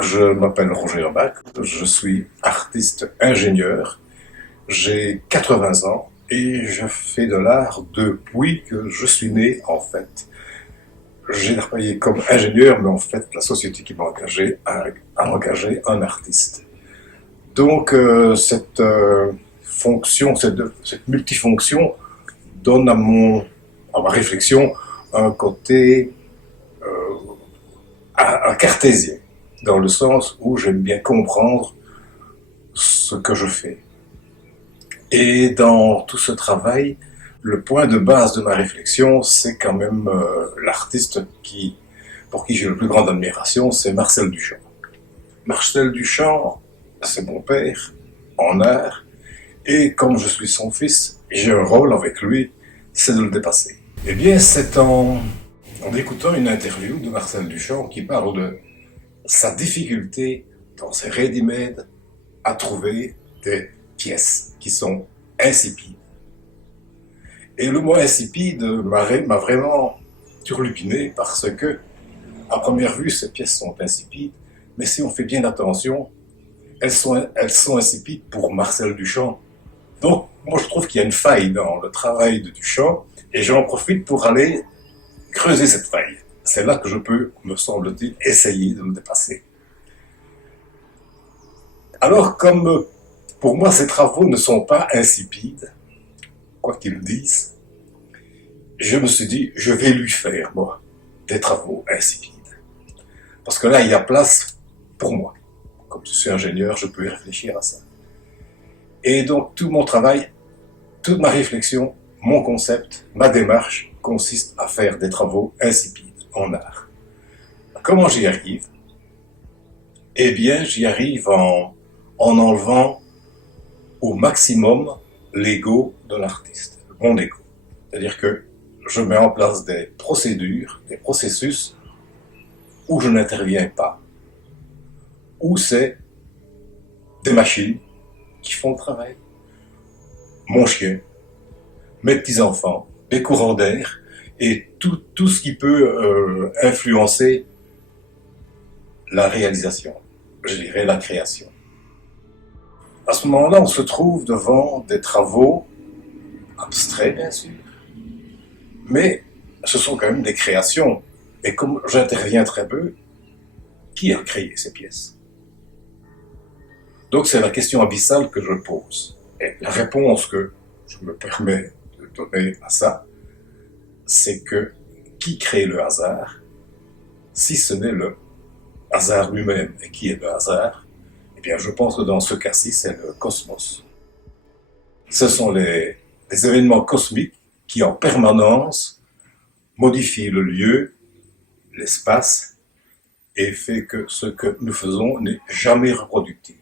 Je m'appelle Roger Bach, je suis artiste ingénieur, j'ai 80 ans et je fais de l'art depuis que je suis né en fait. J'ai travaillé comme ingénieur, mais en fait la société qui m'a engagé a engagé un artiste. Donc cette fonction, cette multifonction donne à ma réflexion un côté un cartésien, dans le sens où j'aime bien comprendre ce que je fais. Et dans tout ce travail, le point de base de ma réflexion, c'est quand même l'artiste pour qui j'ai le plus grande admiration, c'est Marcel Duchamp. Marcel Duchamp, c'est mon père en art, et comme je suis son fils, j'ai un rôle avec lui, c'est de le dépasser. Eh bien, c'est en écoutant une interview de Marcel Duchamp qui parle de sa difficulté dans ses ready-made à trouver des pièces qui sont insipides. Et le mot insipide m'a vraiment turlupiné parce que, à première vue, ces pièces sont insipides, mais si on fait bien attention, elles sont insipides pour Marcel Duchamp. Donc, moi, je trouve qu'il y a une faille dans le travail de Duchamp et j'en profite pour aller creuser cette faille. C'est là que je peux, me semble-t-il, essayer de me dépasser. Alors, comme pour moi, ces travaux ne sont pas insipides, quoi qu'ils disent, je me suis dit, je vais lui faire, moi, des travaux insipides. Parce que là, il y a place pour moi. Comme je suis ingénieur, je peux y réfléchir à ça. Et donc, tout mon travail, toute ma réflexion, mon concept, ma démarche consiste à faire des travaux insipides en art. Comment j'y arrive? Eh bien, j'y arrive en enlevant au maximum l'ego de l'artiste, mon ego. C'est-à-dire que je mets en place des procédures, des processus où je n'interviens pas, où c'est des machines qui font le travail. Mon chien, mes petits-enfants, mes courants d'air et tout ce qui peut influencer la réalisation, je dirais la création. À ce moment-là, on se trouve devant des travaux abstraits, bien sûr, mais ce sont quand même des créations. Et comme j'interviens très peu, qui a créé ces pièces? Donc c'est la question abyssale que je pose. Et la réponse que je me permets de donner à ça, c'est que qui crée le hasard, si ce n'est le hasard lui-même? Et qui est le hasard? Eh bien, je pense que dans ce cas-ci, c'est le cosmos. Ce sont les événements cosmiques qui, en permanence, modifient le lieu, l'espace, et fait que ce que nous faisons n'est jamais reproductible.